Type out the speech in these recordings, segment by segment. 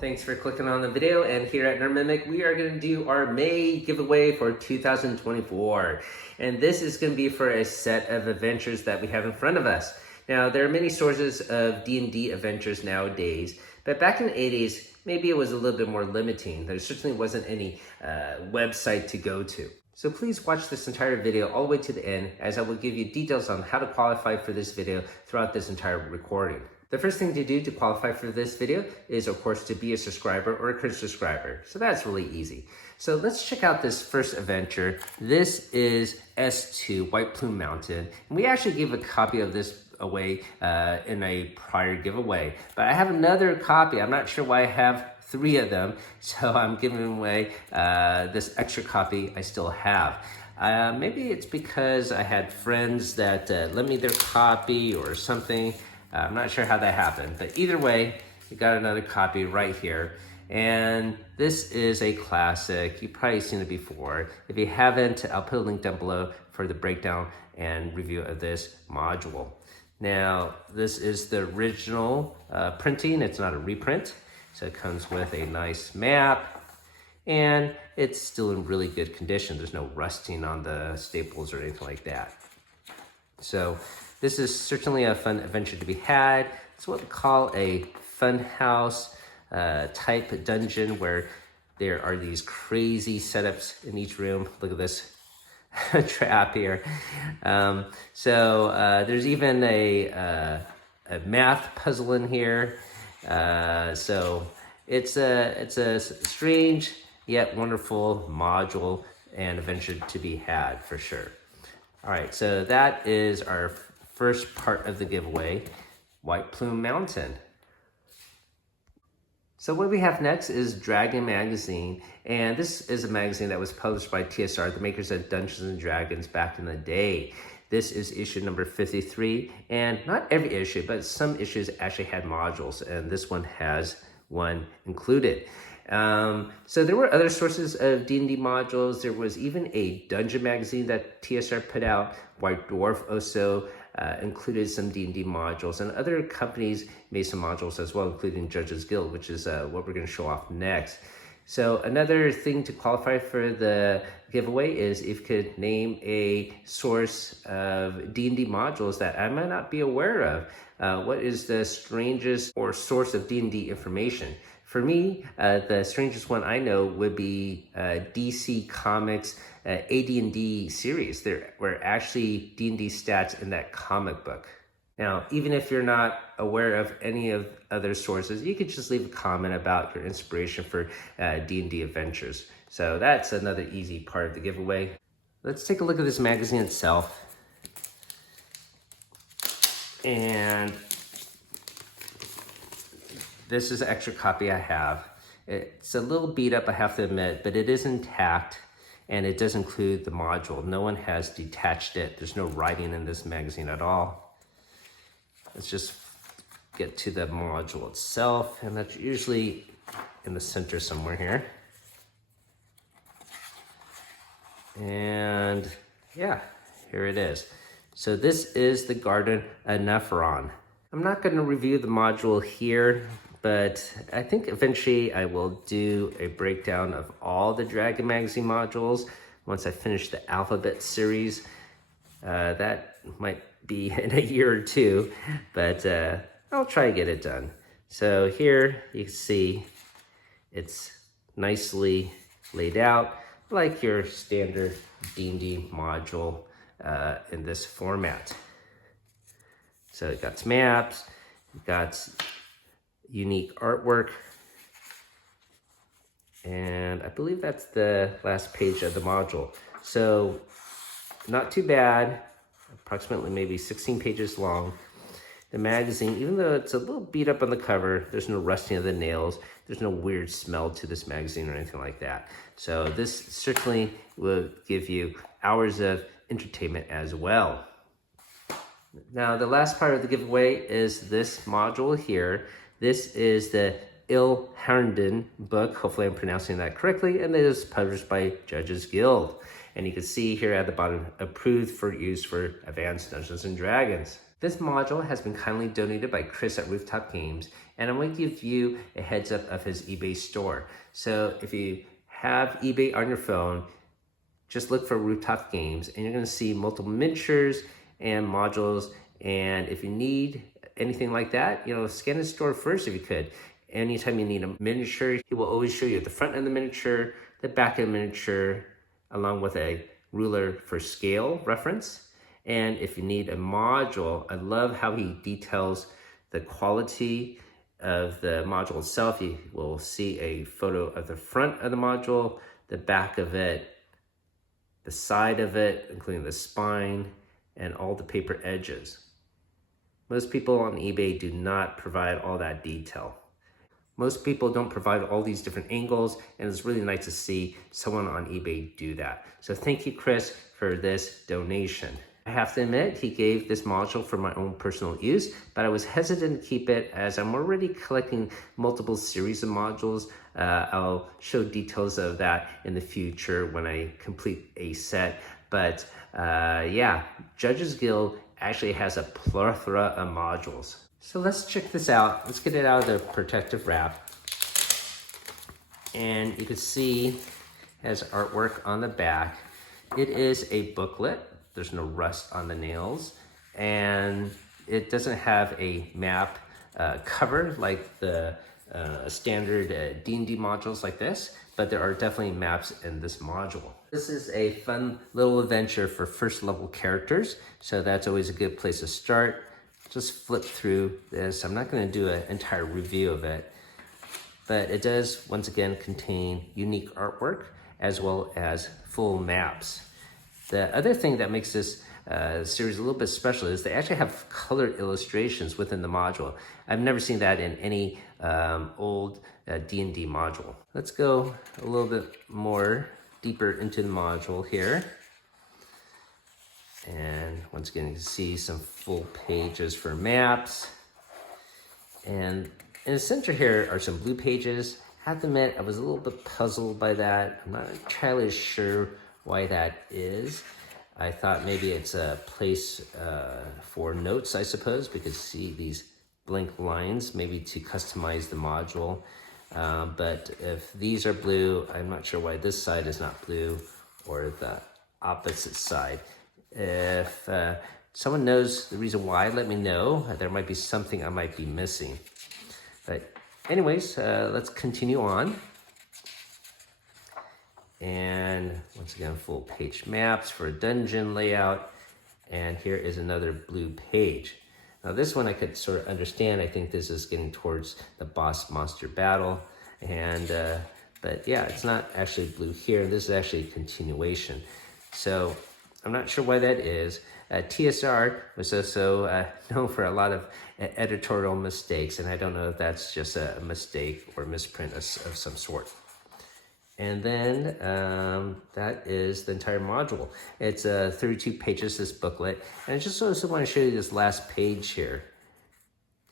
Thanks for clicking on the video, and here at Nerd Mimic, we are going to do our May giveaway for 2024. And this is going to be for a set of adventures that we have in front of us. Now, there are many sources of D&D adventures nowadays, but back in the 80s, maybe it was a little bit more limiting. There certainly wasn't any website to go to. So please watch this entire video all the way to the end, as I will give you details on how to qualify for this video throughout this entire recording. The first thing to do to qualify for this video is, of course, to be a subscriber or a current subscriber. So that's really easy. So let's check out this first adventure. This is S2, White Plume Mountain. And we actually gave a copy of this away in a prior giveaway. But I have another copy. I'm not sure why I have 3 of them. So I'm giving away this extra copy I still have. Maybe it's because I had friends that lent me their copy or something. I'm not sure how that happened, but either way, we got another copy right here. And this is a classic. You've probably seen it before. If you haven't, I'll put a link down below for the breakdown and review of this module. Now, this is the original printing. It's not a reprint. So it comes with a nice map, and it's still in really good condition. There's no rusting on the staples or anything like that. So this is certainly a fun adventure to be had. It's what we call a fun house type dungeon, where there are these crazy setups in each room. Look at this trap here. There's even a math puzzle in here. So it's a strange yet wonderful module and adventure to be had for sure. All right, so that is our first part of the giveaway, White Plume Mountain. So what we have next is Dragon Magazine, and this is a magazine that was published by TSR, the makers of Dungeons and Dragons back in the day. This is issue number 53, and not every issue, but some issues actually had modules, and this one has one included. So there were other sources of D&D modules. There was even a dungeon magazine that TSR put out. White Dwarf also included some D&D modules, and other companies made some modules as well, including Judges Guild, which is what we're going to show off next. So another thing to qualify for the giveaway is if you could name a source of D&D modules that I might not be aware of. What is the strangest or source of D&D information? For me, the strangest one I know would be DC Comics AD&D series. There were actually D&D stats in that comic book. Now, even if you're not aware of any of other sources, you could just leave a comment about your inspiration for D&D adventures. So that's another easy part of the giveaway. Let's take a look at this magazine itself. And this is an extra copy I have. It's a little beat up, I have to admit, but it is intact, and it does include the module. No one has detached it. There's no writing in this magazine at all. Let's just get to the module itself, and that's usually in the center somewhere here. And yeah, here it is. So this is the Garden of Nephron. I'm not going to review the module here, but I think eventually I will do a breakdown of all the Dragon Magazine modules once I finish the Alphabet series. That might be in a year or two, but I'll try to get it done. So here you can see it's nicely laid out like your standard D&D module in this format. So it got maps, it got unique artwork, and I believe that's the last page of the module. So not too bad, approximately maybe 16 pages long. The magazine, even though it's a little beat up on the cover, there's no rusting of the nails, there's no weird smell to this magazine or anything like that. So this certainly will give you hours of entertainment as well. Now, the last part of the giveaway is this module here. This is the Il Herndon book. Hopefully I'm pronouncing that correctly. And it is published by Judges Guild. And you can see here at the bottom, approved for use for Advanced Dungeons and Dragons. This module has been kindly donated by Chris at Rooftop Games, and I'm going to give you a heads up of his eBay store. So if you have eBay on your phone, just look for Rooftop Games, and you're going to see multiple miniatures and modules. And if you need anything like that, scan his store first if you could. Anytime you need a miniature, he will always show you the front of the miniature, the back of the miniature, along with a ruler for scale reference. And if you need a module, I love how he details the quality of the module itself. You will see a photo of the front of the module, the back of it, the side of it, including the spine, and all the paper edges. Most people on eBay do not provide all that detail. Most people don't provide all these different angles, and it's really nice to see someone on eBay do that. So thank you, Chris, for this donation. I have to admit, he gave this module for my own personal use, but I was hesitant to keep it as I'm already collecting multiple series of modules. I'll show details of that in the future when I complete a set. But yeah, Judges Guild actually has a plethora of modules. So let's check this out. Let's get it out of the protective wrap. And you can see it has artwork on the back. It is a booklet. There's no rust on the nails, and it doesn't have a map cover like the standard D&D modules like this, but there are definitely maps in this module. This is a fun little adventure for first level characters, so that's always a good place to start. Just flip through this. I'm not going to do an entire review of it, but it does once again contain unique artwork as well as full maps. The other thing that makes this series a little bit special is they actually have colored illustrations within the module. I've never seen that in any old D&D module. Let's go a little bit more deeper into the module here. And once again, you can see some full pages for maps. And in the center here are some blue pages. I have to admit, I was a little bit puzzled by that. I'm not entirely sure why that is. I thought maybe it's a place for notes, I suppose, because see these blank lines, maybe to customize the module. But if these are blue, I'm not sure why this side is not blue or the opposite side. If someone knows the reason why, let me know. There might be something I might be missing. But anyways, let's continue on. And once again, full page maps for a dungeon layout. And here is another blue page. Now this one I could sort of understand. I think this is getting towards the boss monster battle. And but yeah, it's not actually blue here. This is actually a continuation. So I'm not sure why that is. TSR was also known for a lot of editorial mistakes, and I don't know if that's just a mistake or misprint of some sort. And then that is the entire module. It's 32 pages, this booklet. And I just also want to show you this last page here.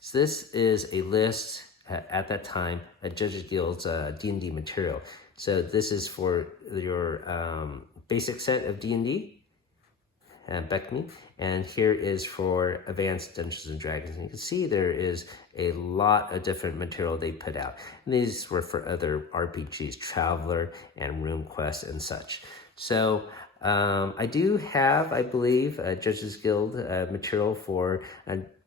So this is a list at that time at Judges Guild's D&D material. So this is for your basic set of D&D, Beckme, and here is for Advanced Dungeons and Dragons. And you can see there is a lot of different material they put out. And these were for other RPGs, Traveler and RuneQuest and such. So I do have, I believe, Judges Guild material for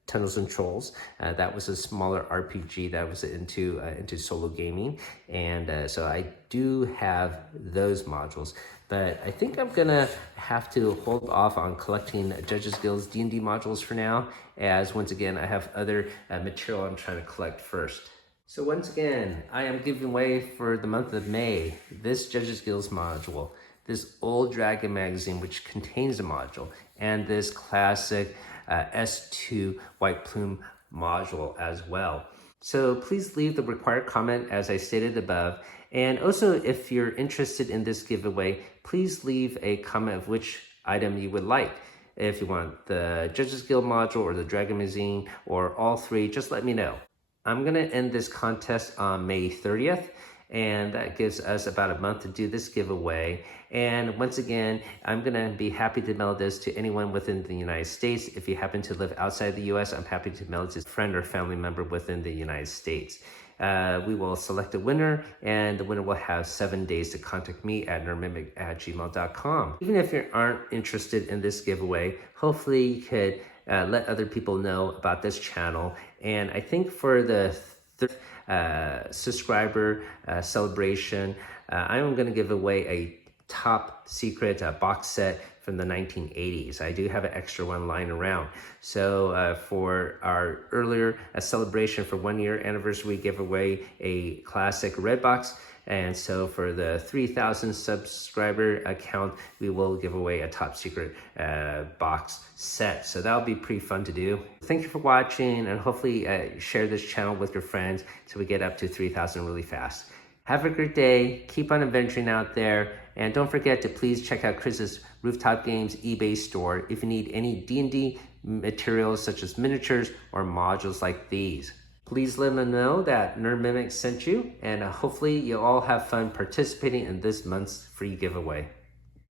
Tunnels and Trolls. That was a smaller RPG that was into solo gaming, and so I do have those modules. But I think I'm gonna have to hold off on collecting Judges Guild's D&D modules for now, as once again I have other material I'm trying to collect first. So once again, I am giving away for the month of May this Judges Guild's module, this old Dragon magazine which contains a module, and this classic S2 White Plume module as well. So please leave the required comment as I stated above. And also, if you're interested in this giveaway, please leave a comment of which item you would like. If you want the Judges Guild module or the Dragon magazine or all three, just let me know. I'm gonna end this contest on May 30th. and that gives us about a month to do this giveaway. And once again, I'm gonna be happy to mail this to anyone within the United States. If you happen to live outside the US, I'm happy to mail it to a friend or family member within the United States. We will select a winner, and the winner will have 7 days to contact me at nerdmimic@gmail.com. Even if you aren't interested in this giveaway, hopefully you could let other people know about this channel. And I think for the subscriber celebration, I'm going to give away a top secret box set from the 1980s. I do have an extra one lying around. So for our earlier celebration for 1 year anniversary, we give away a classic red box. And so for the 3,000 subscriber account, we will give away a top secret box set. So that'll be pretty fun to do. Thank you for watching, and hopefully share this channel with your friends so we get up to 3,000 really fast. Have a great day. Keep on adventuring out there. And don't forget to please check out Chris's Rooftop Games eBay store if you need any D&D materials such as miniatures or modules like these. Please let them know that Nerd Mimic sent you, and hopefully you'll all have fun participating in this month's free giveaway.